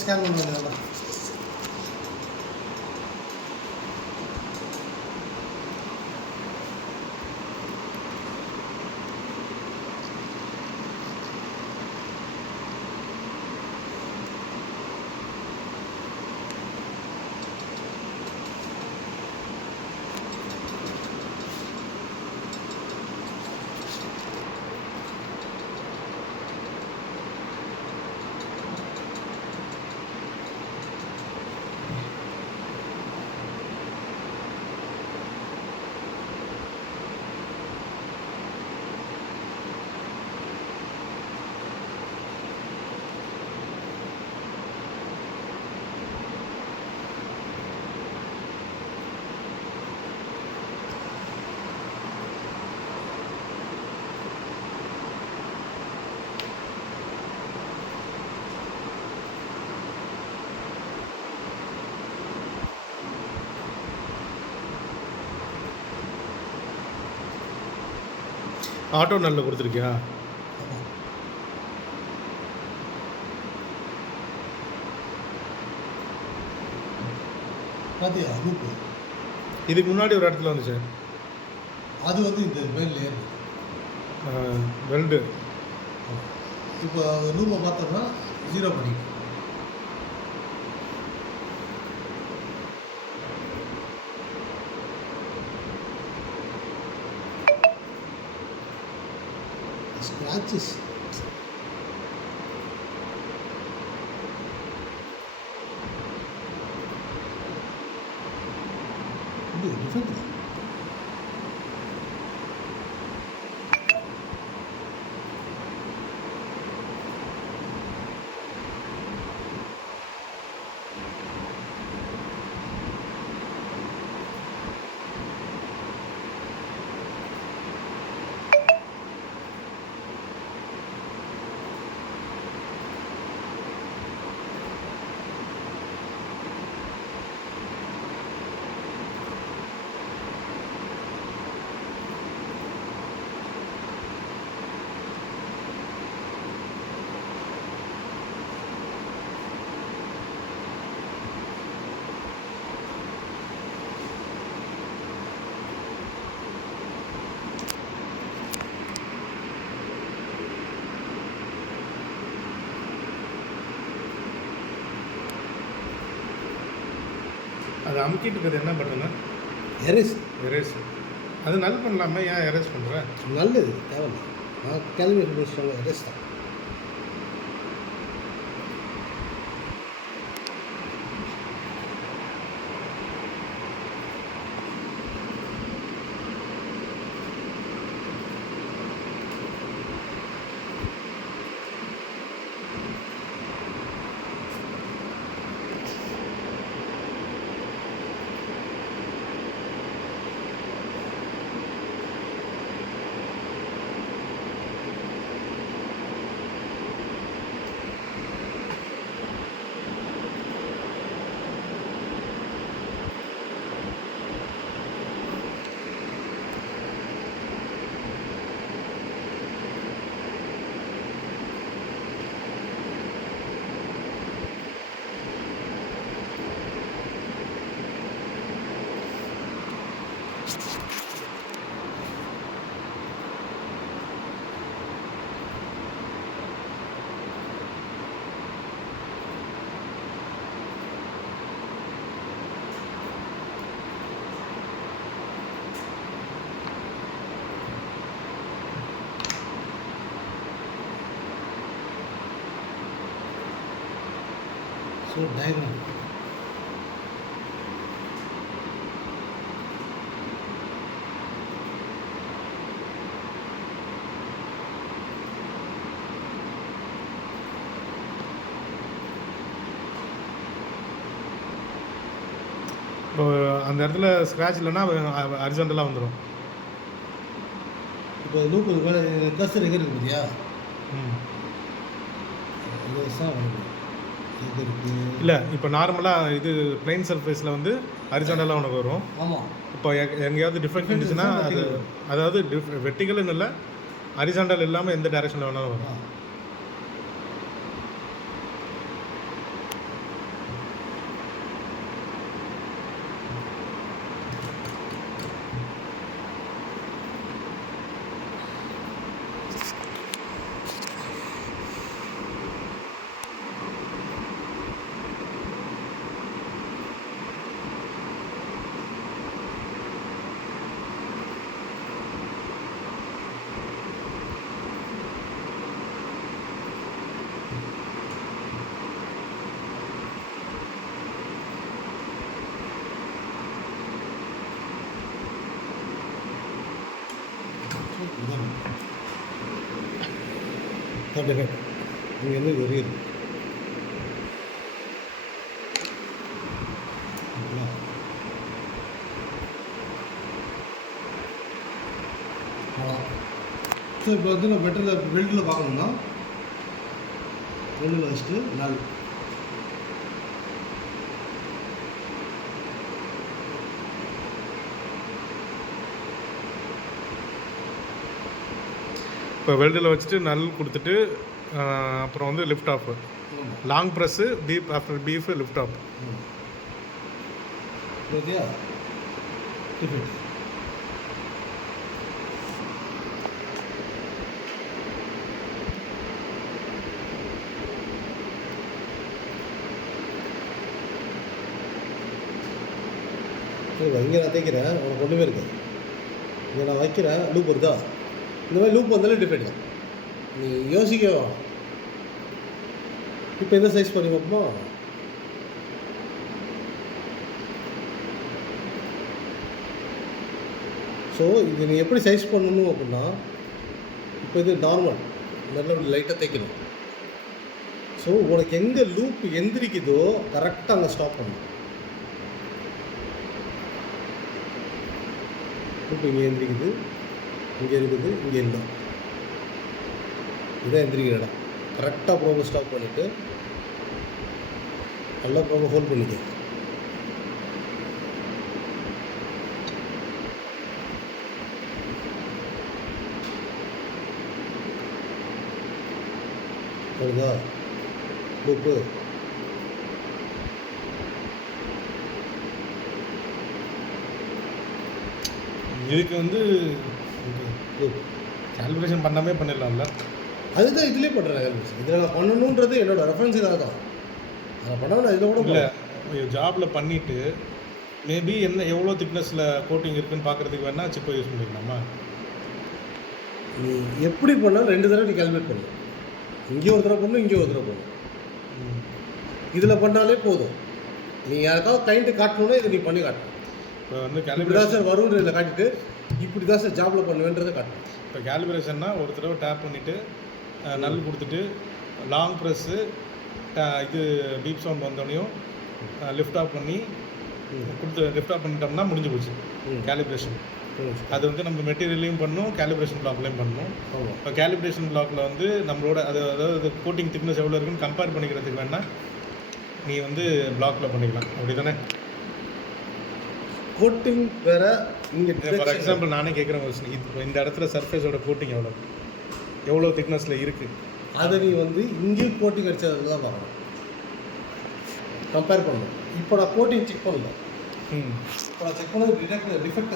Scan பண்ண வேண்டியதான். Auto நல்ல கொடுத்துருக்கியா? பார்த்தியா லூப்பு? இதுக்கு முன்னாடி ஒரு இடத்துல வந்துச்சு. அது வந்து இந்த பெல்ட் ஏறு பெல்டு. இப்போ லூப்பை பார்த்தோம்னா 0 பண்ணிக்கும். Scratches. இது டிஃபரெண்ட். அது அமுக்கிட்டு இருக்கிறது என்ன பட்டனா? எரேஸ். எரேஸ். அது நல் பண்ணலாமா? ஏன் எரேஸ் பண்ணுற? நல்லது, தேவையில்லை. நான் கிளம்பி முடிச்சிட்டாங்க. எரேஸ் தான். So diagram. இப்போ அந்த இடத்துல ஸ்க்ராட்ச் இல்லைன்னா ஹரிசாண்டலாக வந்துடும். இப்போ லூப்பு கஸ்டர் எங்கே இருக்குது பார்த்தியா? இல்லை, இப்போ நார்மலாக இது பிளைன் சர்ஃபேஸில் வந்து ஹரிசாண்டலாக உனக்கு வரும். ஆமாம். இப்போ எங்கேயாவது டிஃப்ரெண்ட் இருந்துச்சுன்னா அது அதாவது வெர்டிகல்னு இல்லை, ஹரிசாண்டல் இல்லாமல் எந்த டைரெக்ஷனில் வேணாலும் வரும். டிஃபெக்ட் இங்கே வந்து எரியுது. ஸோ இப்போ வந்து நம்ம பெல்ட்டில் பார்க்கணும்னா பெல்ட்டில் வச்சுட்டு நல் இப்போ வெல்டில் வச்சுட்டு நல் கொடுத்துட்டு அப்புறம் வந்து lift off long press beep after beep lift off. ஓகேயா டிஃபெக்ட். இங்கே நான் தைக்கிறேன், உனக்கு ஒன்றுமே இருக்குது. இங்கே நான் வைக்கிறேன், லூப் வருதா? இந்த மாதிரி லூப் வந்தாலே டிஃபெக்ட் தான். நீ யோசிக்க வேணாம். இப்போ எந்த சைஸ் பண்ணி பார்ப்போமா? ஸோ இது நீ எப்படி சைஸ் பண்ணணும் அப்படின்னா, இப்போ இது நார்மல் நல்லா லைட்டாக தைக்கணும். ஸோ உனக்கு எங்கே லூப் எந்திரிக்குதோ கரெக்டாக அங்கே ஸ்டாப் பண்ணணும். லூப் இங்கே எந்திரிக்குது, இங்கே இருக்குது, இங்கே இல்லை, இதான் எந்திரிக்கிற இடம். கரெக்டாக ப்ரோவை ஸ்டாப் பண்ணிவிட்டு நல்லா ப்ரோவை ஹோல்ட் பண்ணிக்க. வருதா லூப்பு? இதுக்கு வந்து கால்குலேஷன் பண்ணாமே பண்ணிடலாம்ல. அதுதான் இதுலேயே பண்ணுறேன் கால்குலேஷன். இதில் நான் பண்ணணுன்றது என்னோட ரெஃபரன்ஸ் இதாக தான். அதை பண்ணால் இதில் கூட இல்லை ஜாபில் பண்ணிவிட்டு மேபி என்ன எவ்வளோ திக்னஸில் கோட்டிங் இருக்குதுன்னு பார்க்குறதுக்கு வேணால் சிப்பை யூஸ் பண்ணிக்கலாமா? நீ எப்படி பண்ணாலும் 2 தடவை நீ கால்குலேட் பண்ணணும். இங்கே ஒரு தடவை பண்ணணும், இங்கே ஒரு தடவை பண்ணணும். இதில் பண்ணாலே போதும். நீ யாருக்காவது கிளைண்ட்டு காட்டணுன்னா இதை நீ பண்ணி காட்டணும். இப்போ வந்து இப்படி தான் சார் வரும்ன்ற இதில் காட்டிட்டு இப்படி தான் சார் ஜாபில் பண்ணுவேன்றதை காட்டணும். இப்போ கேலிபிரேஷன்னா ஒரு தடவை டேப் பண்ணிவிட்டு நல் கொடுத்துட்டு லாங் ப்ரெஸ்ஸு இது டீப் சவுண்ட் வந்தோடனையும் லிஃப்ட் ஆஃப் பண்ணி கொடுத்து லிஃப்ட் ஆஃப் பண்ணிட்டோம்னா முடிஞ்சு போச்சு கேலிப்ரேஷன். அது வந்து நம்ம மெட்டீரியல்லையும் பண்ணணும், கேலிப்ரேஷன் பிளாக்லையும் பண்ணணும். இப்போ கேலிப்ரேஷன் பிளாக்ல வந்து நம்மளோட அதாவது கோட்டிங் திக்னஸ் எவ்வளோ இருக்குன்னு கம்பேர் பண்ணிக்கிறதுக்கு வேணால் நீ வந்து பிளாக்ல பண்ணிக்கலாம். அப்படி தானே? கோட்டிங் வேறு. இங்கே ஃபார் எக்ஸாம்பிள் நானே கேட்குறேன், இப்போ இந்த இடத்துல சர்ஃபேஸோட கோட்டிங் எவ்வளோ திக்னஸில் இருக்குது, அதை நீ வந்து இங்கேயும் கோட்டிங் அடிச்சதுல தான் பார்க்கணும், கம்பேர் பண்ணணும். இப்போ நான் கோட்டிங் செக் பண்ணல. இப்போ நான் செக் பண்ணது டிஃபெக்ட்